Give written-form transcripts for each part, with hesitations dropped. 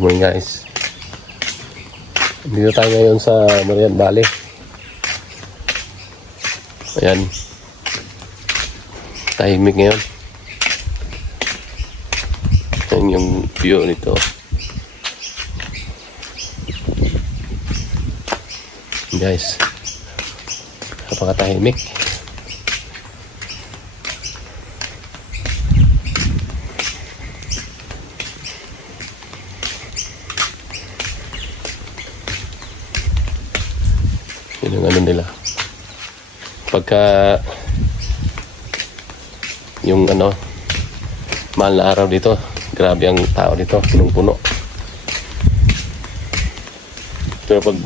Good morning guys. Dito tayo ngayon sa Marian Valley. Ayan. Tahimik ngayon. Ayan yung view nito. Guys, napakatahimik. Yun ang ano nila. Pagka yung ano, mahal na araw dito, grabe ang tao dito, punong-puno. Pero pag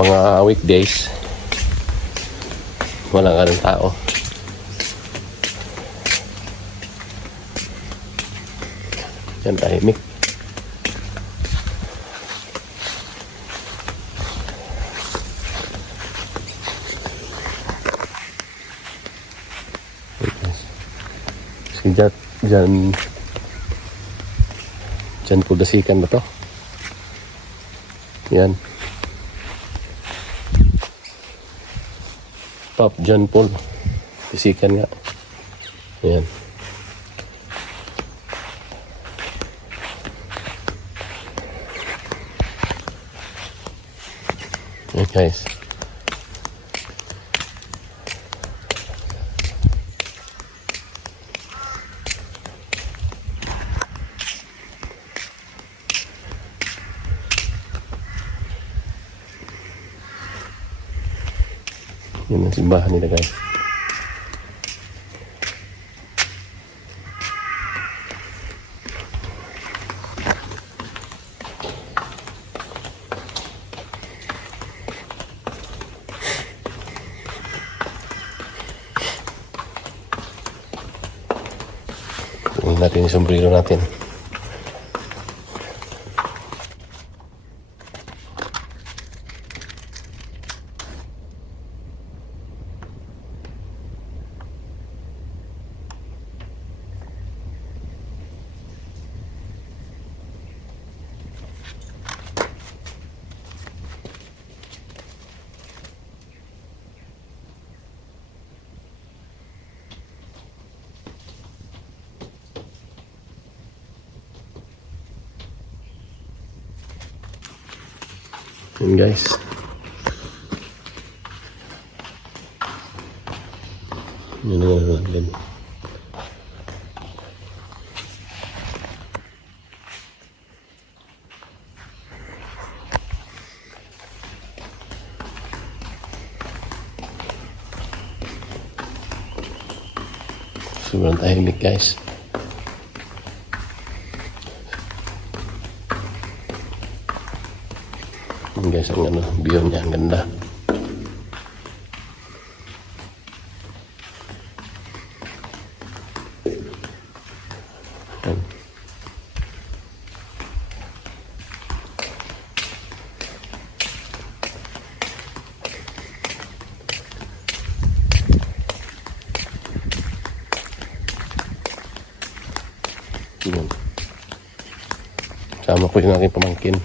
mga weekdays, wala nga ng tao. Yan, tahimik. Diyan po dasikan ba to? Yan. Pop John Paul. Dasikan nga. Yan. Yan guys. Yun ang simbahan nila guys. Tingnan natin yung sombrero natin. Yun guys. Yun na lang. Sobrang tahimik guys. Guys, ang ano, view niya, ang ganda. Yan. Sama ko yung aking pamangkin.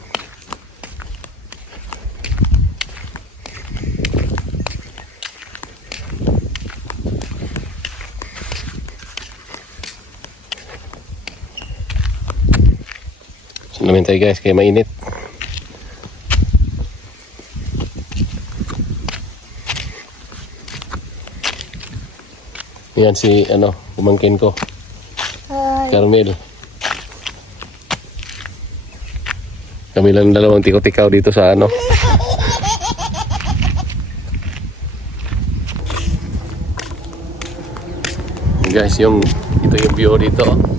Namin tayo guys, kaya mainit. Yan si ano, pumangkin ko. Hi. Carmel. Kami lang dalawang tikaw-tikaw dito sa ano. Guys, ito yung view dito.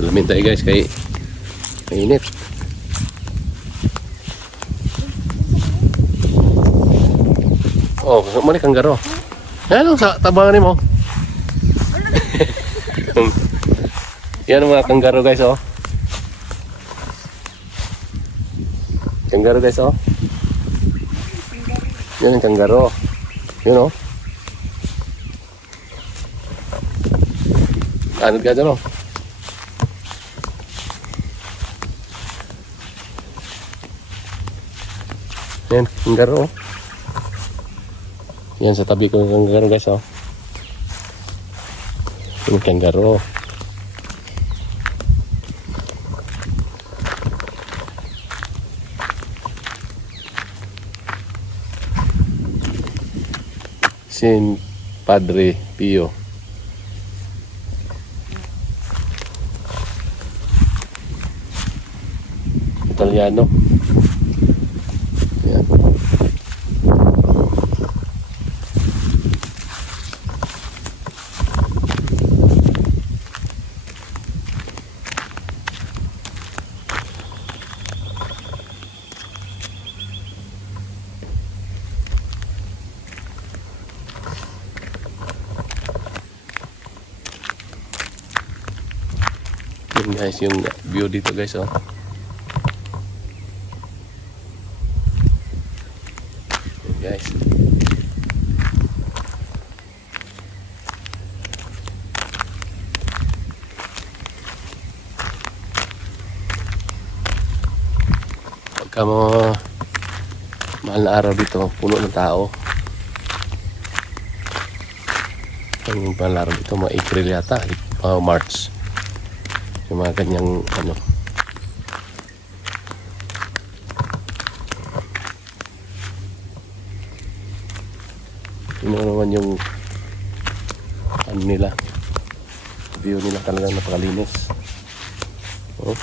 Salamin tayo guys kay mainit. Oh, mali kang garo. Ano sa tabangan mo? Yan mga kanggaro guys oh. Kanggaro guys, oh. Yan ang kanggaro. Yun, oh. Anod ka dyan, oh. Yan, kanggaro, oh. Yan sa tabi ko ng kanggaro guys, oh. Yung kanggaro. Sin Padre Pio. Italiano. Yan. Yun guys, yung view dito guys, oh. Yun guys. Pagka mo mahal na araw dito, puno ng tao. Ang mahal na araw dito, mga April yata, March. Yung mga ganyang ano. Yun naman yung ano nila, view nila talagang napakalinis. Oh.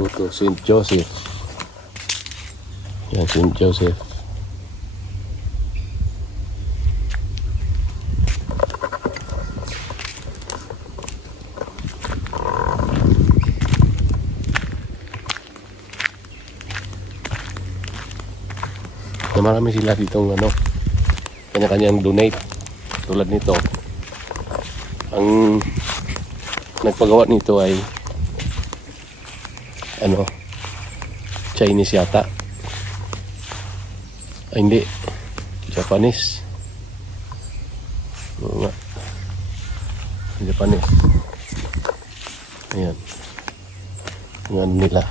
Go to St. Joseph. Yan, St. Joseph. Na marami sila ditong ano, kanya-kanyang donate. Tulad nito. Ang nagpagawa nito ay ano, Chinese yata. Ay hindi, Japanese. Oo nga, Japanese. Ayan, yung ano nila.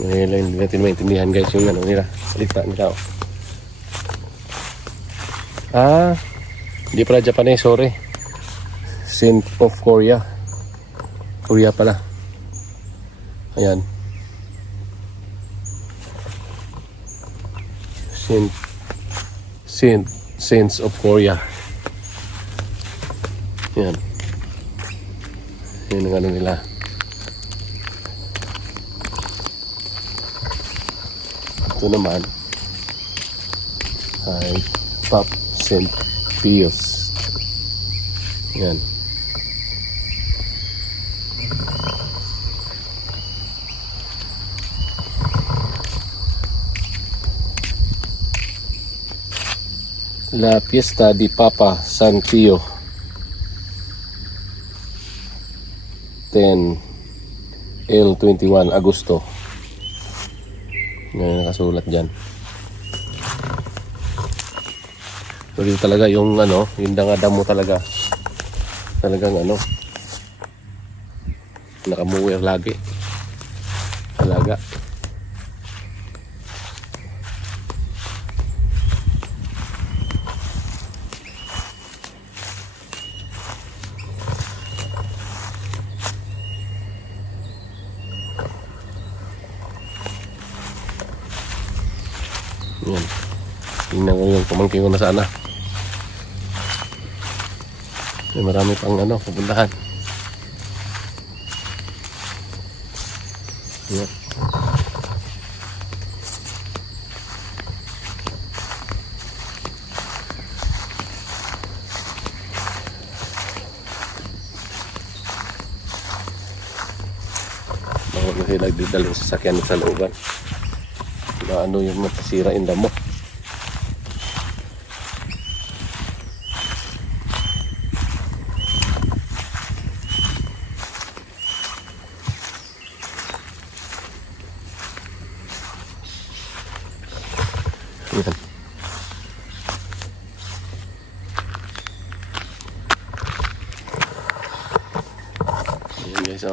Ngayon lang hindi natin maintindihan guys yung ano nila, salita nila, oh. Ah, hindi pala Japanese, sorry. Saint of Korea. Korea pala. Ayan. Saints of Korea. Ayan. Yan ang ano nila. Ito naman ay Pope St. Pius. Yan. La Fiesta di Papa San Pio 10 L21 Agosto. Ngayon nakasulat dyan. So dito talaga yung ano, yung damo talaga. Talagang ano, nakamuwer lagi. Talaga. Yan. Tingnan ko yung pamangkin ko na sana. May marami pang pupuntahan. Yan. Bawal na sila nagdidala sa sasakyan sa looban. Na yung masira yung damo. Yan. Ayan guys,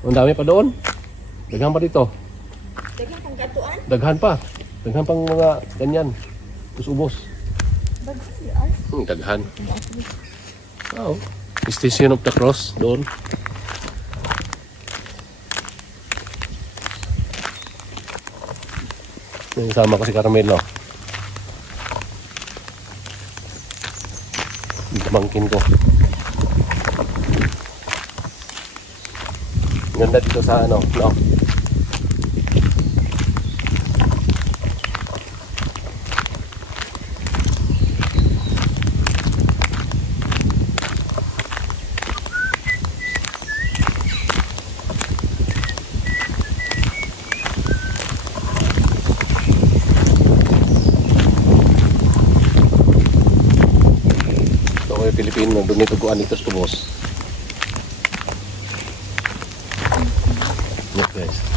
Ang dami pa doon. Daghan pa dito. Daghan pang katuan? Daghan pa. Daghan pang mga ganyan. Ubos-ubos. Daghan. Oo. Station of the Cross doon. Sama ko si Carmelo. Pamangkin ko. Ganda dito sa no? Ito ko yung Pilipino, doon ito kuhaan ito sa tubos. Look guys.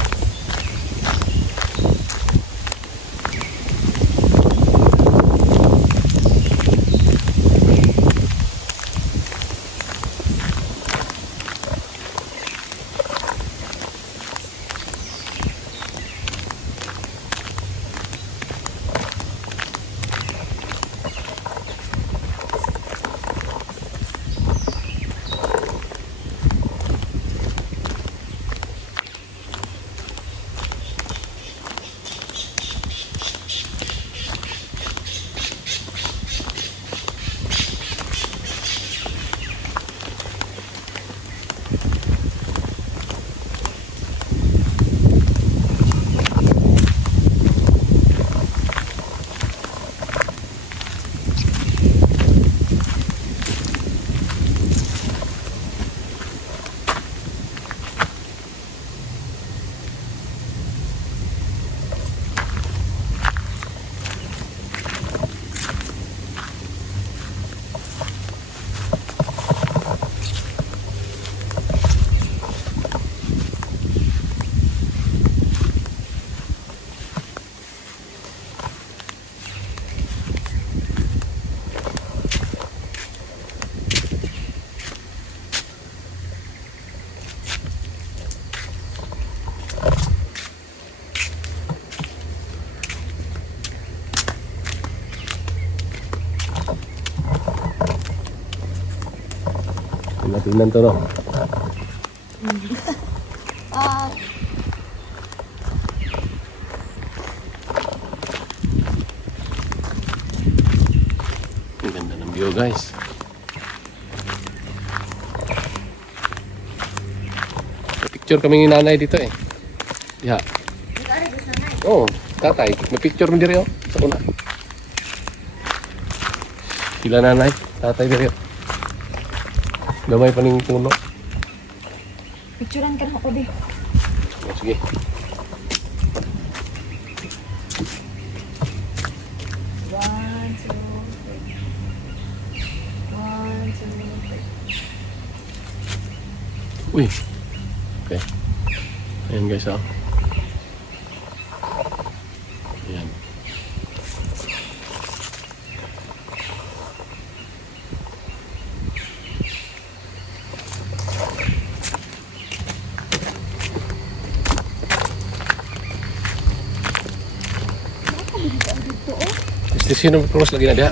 Tingnan to, no? Ang ganda ng view, guys. Picture kami ng nanay dito eh. Yeah. Oh, tatay. May picture mo dito sa una. Sila nanay, tatay dito. Gamay pa ning puno. Picturean ka na ako di. Oh, sige. One, two, three. One, two, three. Uy. Okay. Ayan guys, Ayan. Station of Cross lagi na dia.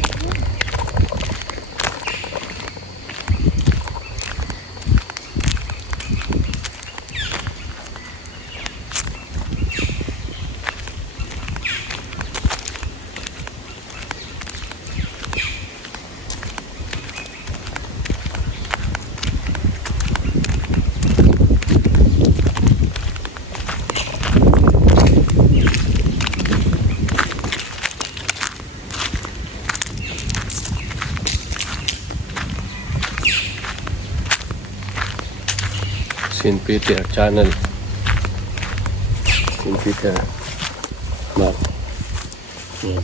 St. Peter Channel. St. Peter map. Yan.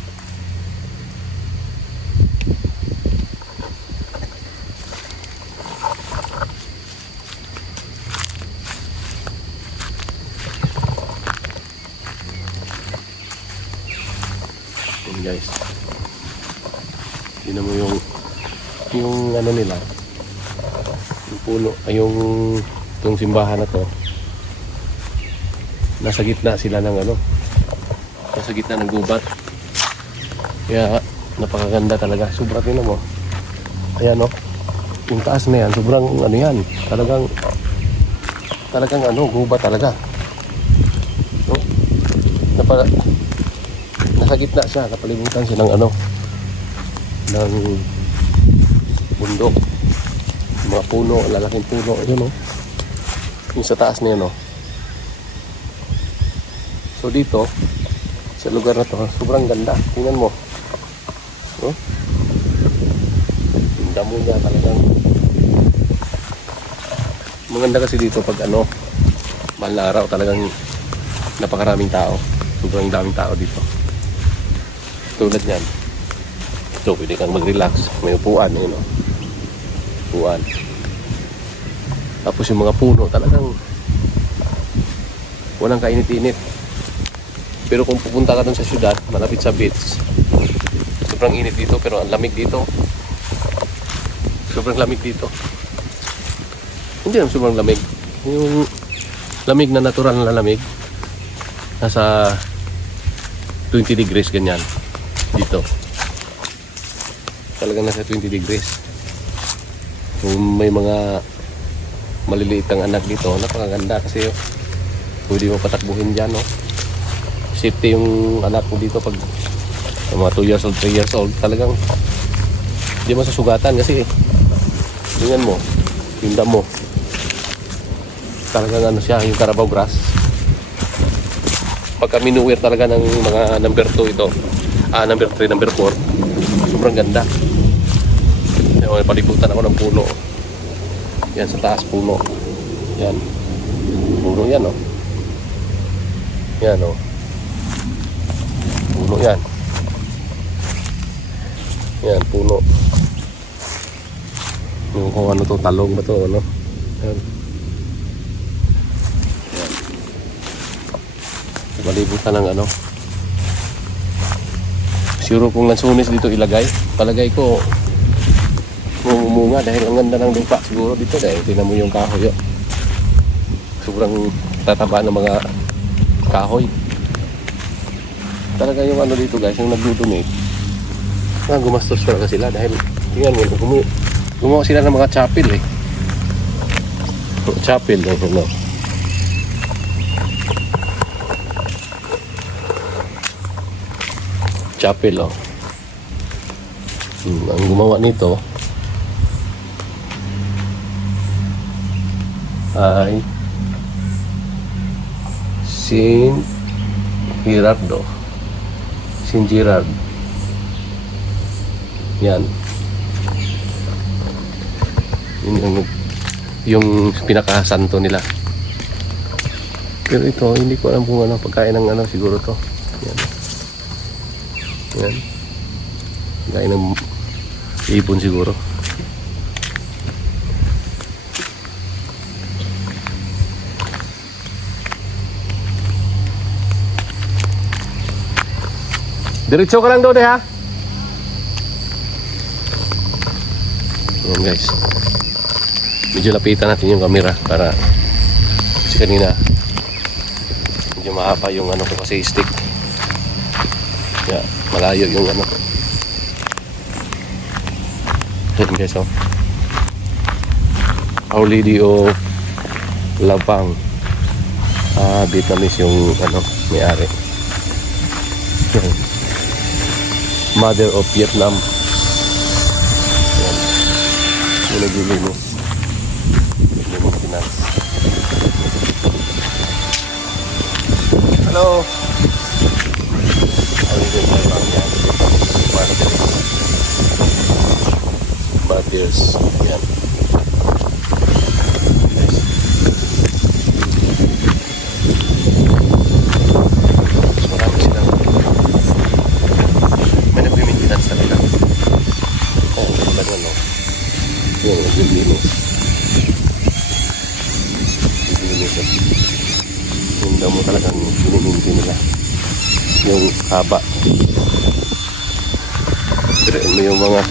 Yan guys. Tingnan mo yung ano nila, yung puno, ay yung simbahan na to, nasa gitna sila ng ano, nasa gitna ng gubat. Kaya napakaganda talaga, sobra. Tingnan mo, ayan o, yung taas na yan, sobrang ano yan, talagang ano, gubat talaga, no? Nasa gitna siya, kapalibutan siya ng ano, ng bundok, mga puno, lalaking puno, yun o, yung sa taas na yun o. So dito sa lugar na to, sobrang ganda, tingnan mo, no? Yung damo niya talagang maganda. Kasi dito pag ano, mahal na araw, talagang napakaraming tao, sobrang daming tao dito. Tulad yan, so pwede kang mag-relax, may upuan, yun o, upuan. Tapos yung mga puno talagang walang kainit-init. Pero kung pupunta ka dun sa syudad, malapit sa beach, sobrang init dito, pero ang lamig dito. Sobrang lamig dito. Hindi naman sobrang lamig. Yung lamig na natural na lamig, nasa 20 degrees ganyan dito. Talagang nasa 20 degrees. Kung may mga maliliit ang anak dito, napakaganda kasi pwede mo patakbuhin dyan, no? Safety yung anak mo dito pag mga 2 years old, 3 years old, talagang hindi mo sasugatan kasi tingnan mo, yung damo talagang ano siya, yung Carabao grass. Pagka minuwer talaga ng mga number 2 ito, number 3, number 4, sobrang ganda. Palibutan ako ng puno. Yan sa taas, puno. Yan. Puno yan, oh. Yan, oh. Puno yan. Yan, puno. Yung kung ano to, talong ba to, ano? Yan. Yan. Palibutan ng ano. Siguro kung lansunis dito ilagay, palagay ko mumunga dahil ang ganda ng lupa siguro dito. Dahil tingnan mo yung kahoy, oh. Sobrang tataba ng mga kahoy. Talaga yung ano dito guys, yung nagdudunate, gumastos talaga sila dahil tingnan mo, gumawa sila ng mga chapel eh. Chapel, no? Chapel, oh. Ang gumawa nito ay Saint Gerard. Yan. Yung pinakasanto nila. Pero ito, hindi ko alam kung ano, pagkain ng ano siguro to. Yan. Yan. Pagkain ng ibon siguro. Diretso ka lang doon ha. Ayan guys, medyo lapitan natin yung camera para kasi kanina medyo mahaba yung ano ko kasi stick. Yeah, malayo yung ano. Ayan guys, oh. Our Lady of Labang, Vietnamese yung ano, may-ari. Mother of Vietnam. Ayan. Naglilinis. Finance. Hello. Mothers. Yan. Yung naglilinis. Naglilinis at yung damo talagang pinininti nila. Yung haba. Pero yung mga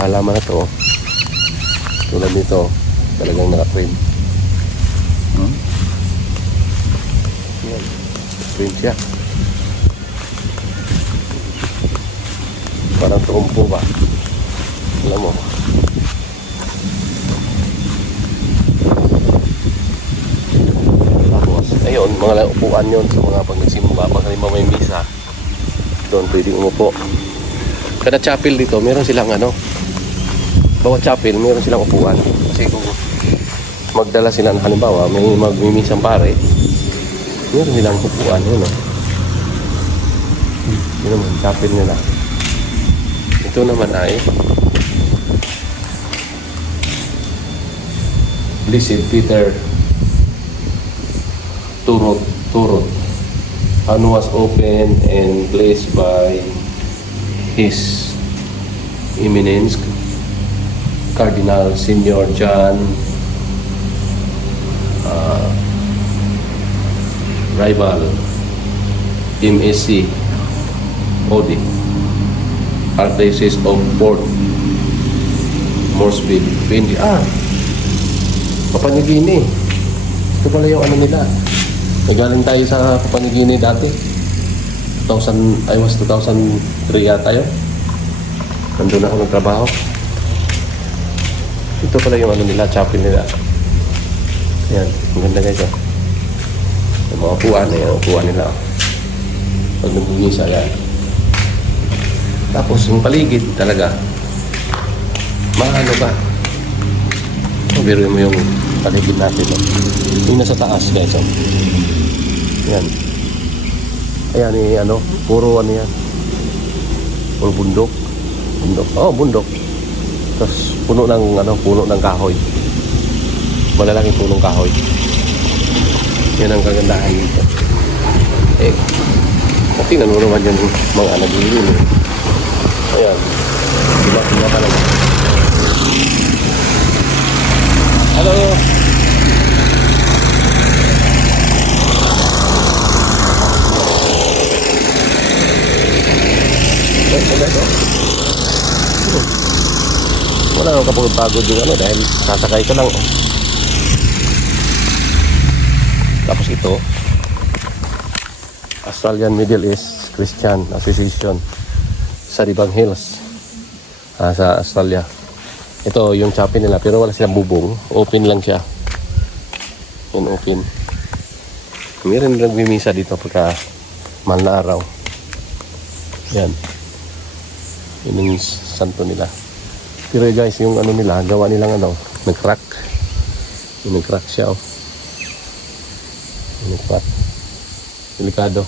halaman na to, tulad nito, talagang naka-trim. Yan. Trim siya. Parang trumpo ba? Alam mo. Tapos, ayun, mga upuan yun sa mga pag nagsimba. Pag halimbawa may misa, doon pwedeng umupo. Kada chapel dito, meron silang bawat chapel, meron silang upuan. Kasi kung magdala sila, halimbawa, may magmimisang pare, meron silang upuan, yun yun naman, chapel nila. Ito naman ay Blessed Peter Turot and was opened and blessed by His Eminence Cardinal Senior John Rival MSc OD Archdiocese of Port Moresby, PNG. Papua New Guinea. Ito pala yung nila. Nagaling tayo sa Papua New Guinea dati. 2003 yata yun. Nandun ako nagtrabaho. Ito pala yung nila, chapel nila. Ayan, ang ganda guys. Yung mga upuan, upuan nila. Pag nag-umisa, yan. Tapos yung paligid talaga maano ba? Biruin mo yung paligid natin. Yung nasa taas guys. Yan. Ayan puro yan. Puro bundok. Bundok. Tapos puno ng kahoy. Malalaking punong kahoy. Yan ang kagandahan dito. Tingnan mo naman yung mga naglilinis. Ayan. Diba talaga. Hello. Wala akong kapagod yung dahil sasakay ko lang. Tapos ito Australian Middle East Christian Association sa Ribang Hills sa Australia. Ito yung chapel nila pero wala silang bubong, open lang siya. Yan, open. Meron nagmimisa dito pagka mahal na araw. Yan. Yun yung santo nila. Pero guys, yung nila, gawa nilang nag-crack. Yung nag-crack siya Yung nag-crack. Delikado.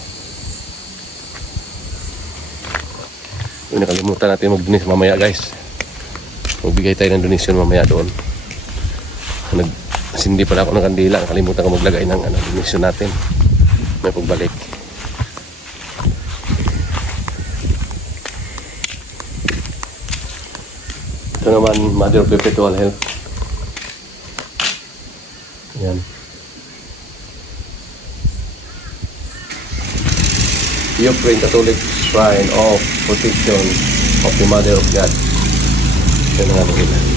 Yung nakalimutan natin mag-donate mamaya guys. Magbigay tayo ng donation mamaya doon. Sindi pala ako ng kandila. Nakalimutan ko maglagay ng donation natin. May pagbalik. Ito naman, Mother Perpetual Health. Yan. Ukraine Catholic Shrine of Protection of the Mother of God. Yan ang nila.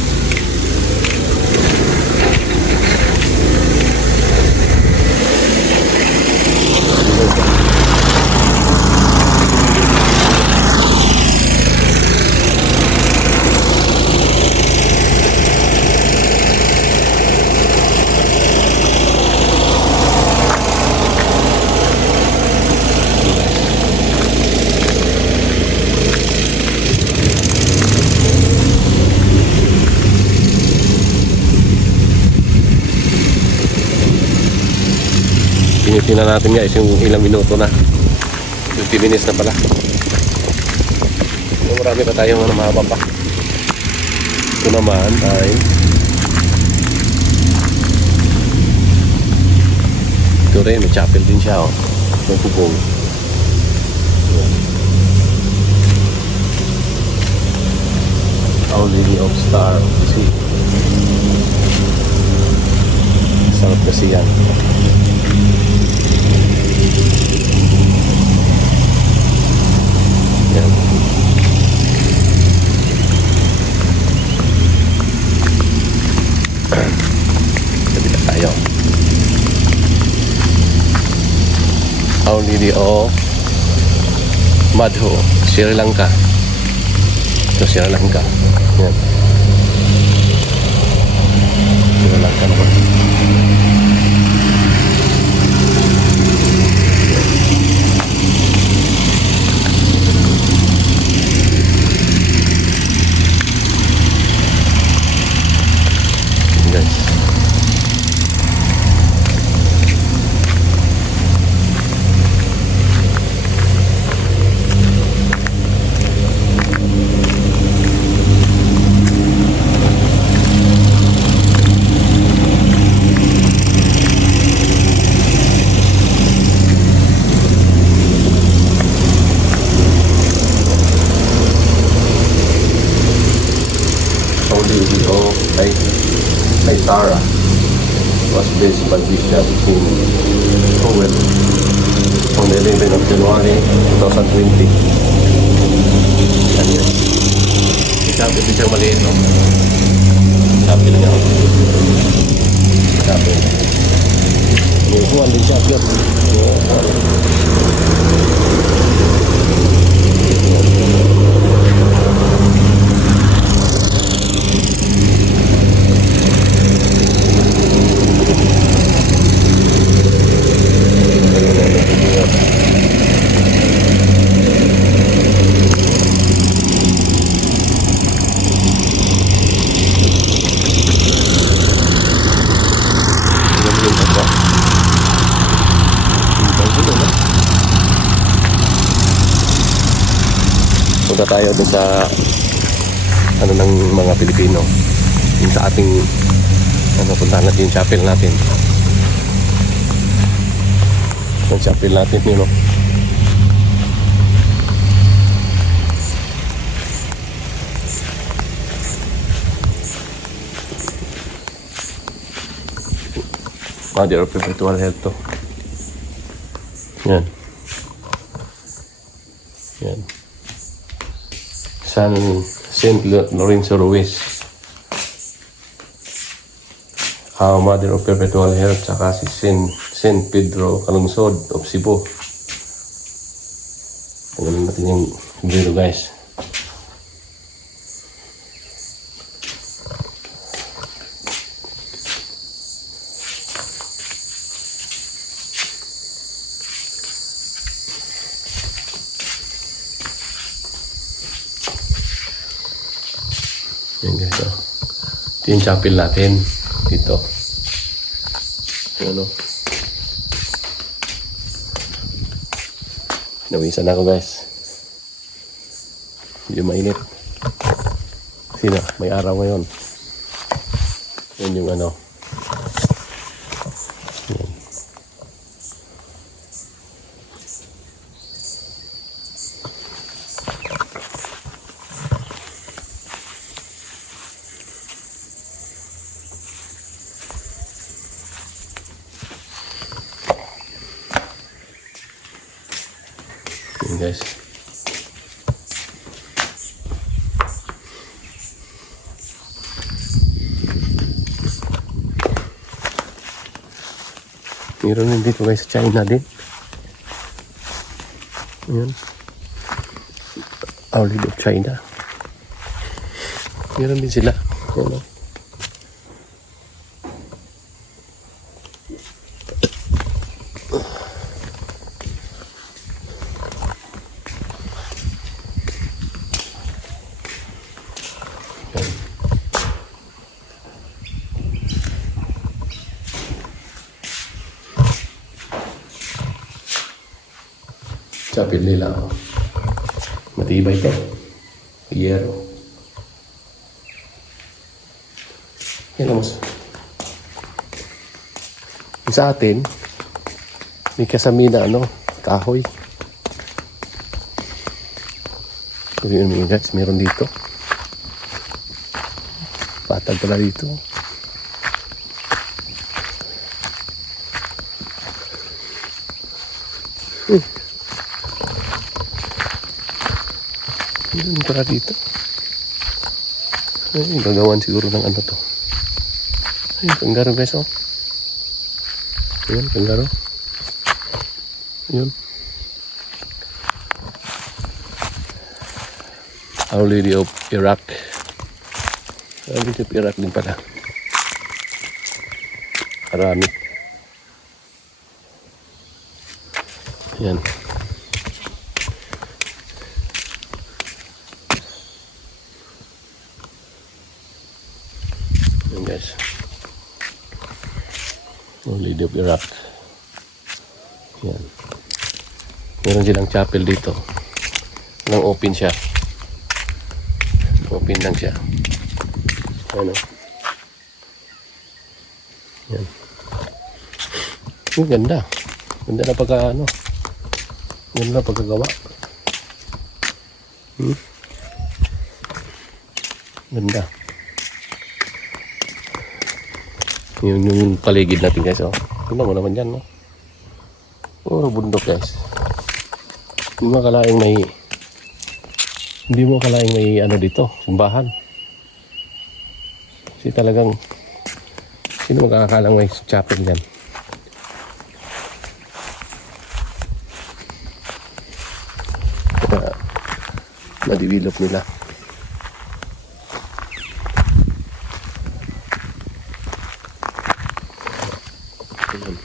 Tinitingnan natin guys yung ilang minuto na. 50 minutes na pala. So, marami pa tayong mahaba pa. Ito naman ay ito rin, may chapel din siya may bubong. Our Lady of Star of the kasi yan. Yan. Kabila tayo. Our Lady of Madhu, Sri Lanka. Ito Sri Lanka. Yan. Sri Lanka naman. Guys. Kay Tara was based by Bishop in Howell on the 11th of January 2020. Yan yan. Isang maliit, no? Sabi lang yan. Sabi. May kuwan din siya, Piot. Punta tayo dun sa ano ng mga Pilipino, yung sa ating puntahan natin yung chapel natin, yung chapel natin yun, no? Mother of Perpetual Health to. Yan. Yan. Saint Lorenzo Ruiz. Mother of Perpetual Health, saka si Saint Pedro Calungsod of Cebu. Tanggalin natin yung video, guys. Yan guys, oh. Ito yung chapel natin dito. Ano? Nawisan ako, guys. Hindi mainit. Kasi na, may araw ngayon. Yan yung ano. Yan. Yan guys. Meron din dito guys sa China din. Yan. Our Lady of China. Meron din sila. Yan. Chapel nila, oh. Matibay ito. Hiyero. Yan ang mas. Sa atin, may kasami na ano, kahoy. Yun mga guys, meron dito. Patag pala dito. Yun para dito. Ay, gagawan siguro ng ano to. Ay, kanggaro guys, oh. Ayun, kanggaro. Yun. Our Lady of Iraq. Our Lady of Iraq din pala. Marami. Yan. Yan guys. Our Lady of Iraq. Yan. Meron silang chapel dito. Nang open siya. Open lang siya. Ano? Yan. Ganda. Ganda na pagka ano. Ganda na pagkagawa. Ganda. Yun yung paligid natin guys. Oh. Tingnan mo naman dyan. No? Puro bundok guys. Hindi mo akalaing may ano dito, simbahan. Kasi talagang sino magkakakalang may chapel dyan. Kaya na-develop nila. Ayan.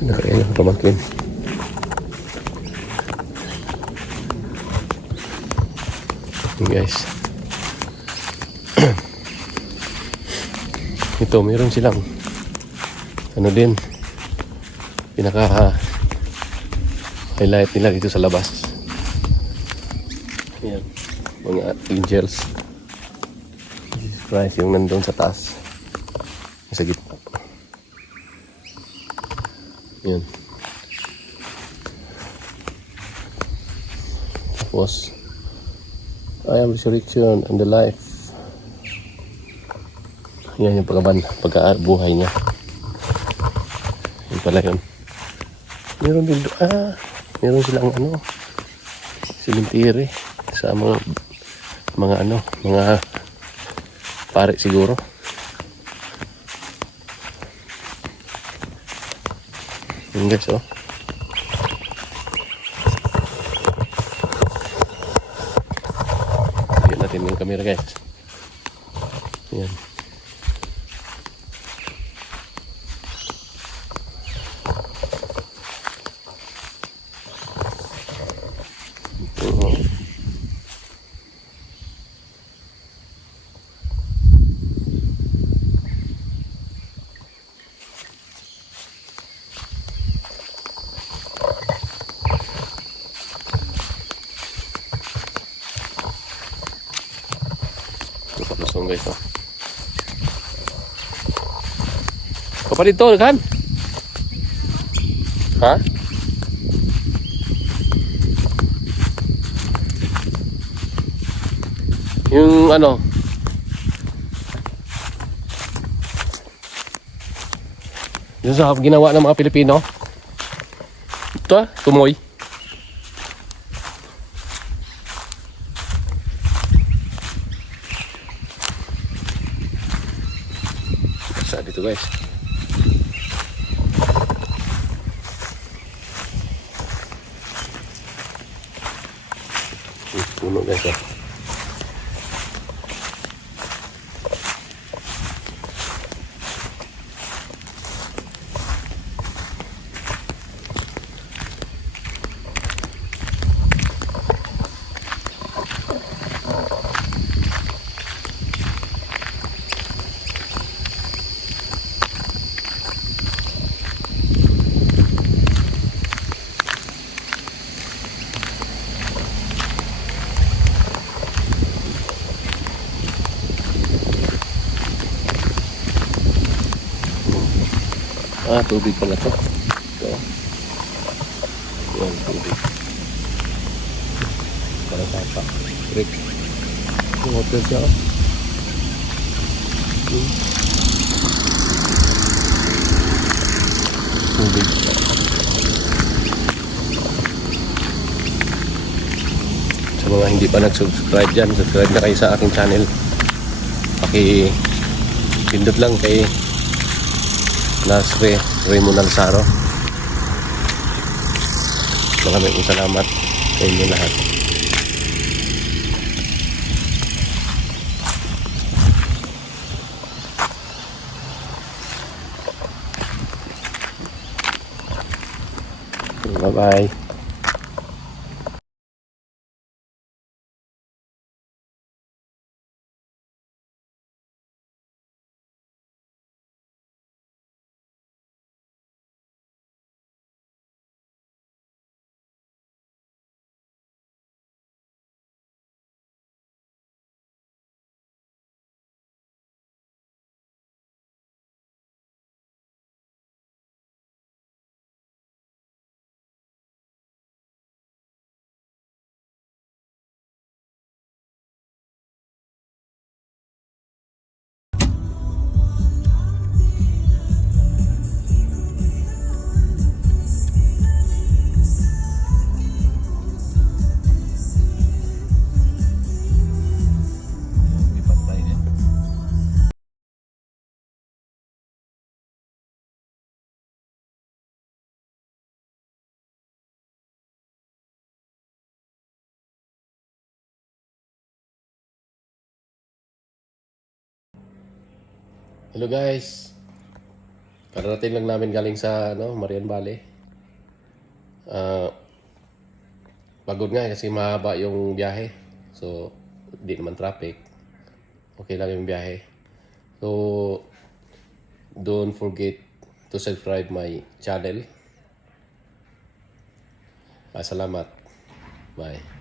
Nakaya yung pamangkin. Okay guys. Ito, meron silang ano din, pinaka highlight nila dito sa labas. Ayan, mga angels. Jesus Christ yung nandun sa taas, sa gitna. Yan. Tapos I am resurrection and the life. Yan yung pagkabuhay niya. Yan pala yun. Meron din meron silang ano, cemetery sa mga pare siguro. Yan guys, oh. Bigyan natin yung camera guys. Yan. Lusong guys, oh. Kapalit to kan? Ha? Yung ano, yung sa ginawa ng mga Pilipino. Ito tumoy. Sa dito guys. Puno guys oh. Tubig pala to. Ito. Yan, tubig. Para tapa. Break. Yung hotel siya. Tubig. Sa mga hindi pa nag-subscribe dyan, subscribe na kayo sa aking channel. Pindot lang kay Nasre Raymond Alzaro. Maraming salamat sa inyo lahat. Bye-bye. Hello guys. Kararating lang namin galing sa Marian Valley. Pagod nga kasi mahaba yung biyahe. So, di naman traffic. Okay lang yung biyahe. So, don't forget to subscribe my channel. Salamat. Bye.